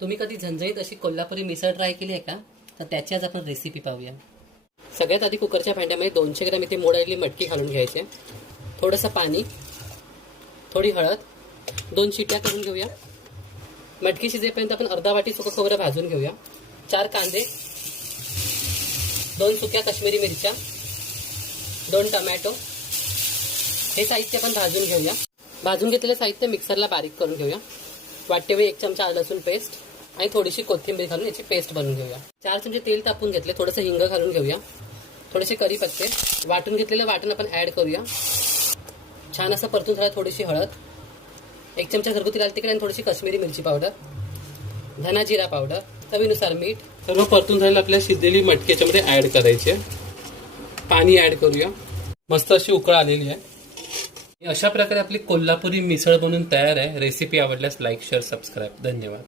तुम्ही कधी झणझणीत अशी कोल्हापुरी मिसळ ट्राय केली आहे का? तर त्याची आज आपण रेसिपी पाहूया. सगळ्यात आधी कुकरच्या भांड्यामध्ये 200 ग्रॅम इथे मोड आलेली मटकी घालून घ्यायची. थोडंसं पाणी, थोडी हळद, 2 शिट्या करून घेऊया. मटकी शिजेपर्यंत आपण अर्धा वाटी सुकं खोबरं भाजून घेऊया. 4 कांदे, 2 सुक्या काश्मीरी मिरच्या, 2 टमॅटो, हे साहित्य आपण भाजून घेऊया. भाजून घेतलेलं साहित्य मिक्सरला बारीक करून घेऊया. वाटेवेळी 1 चमचा आलं लसूण पेस्ट आणि थोडीशी कोथिंबीर घालून याची पेस्ट बनवून घेऊया. 4 चमचे तेल तापून घेतले, थोडंसं हिंग घालून घेऊया. थोडेसे कढीपत्ते, वाटून घेतलेलं वाटण आपण ऍड करूया. छान असं परतून झालं. थोडीशी हळद, 1 चमचा घरगुती लाल तिखट आणि थोडीशी काश्मीरी मिरची पावडर, धना जिरा पावडर, चवीनुसार मीठ. सर्व परतून झालेलं आपल्या शिजलेली मटकी याच्यामध्ये ऍड करायची आहे. पाणी ऍड करूया. मस्त अशी उकळ आलेली आहे. अशा प्रकारे आपली कोल्हापुरी मिसळ बनून तयार आहे. रेसिपी आवडल्यास लाईक, शेअर, सबस्क्राईब. धन्यवाद.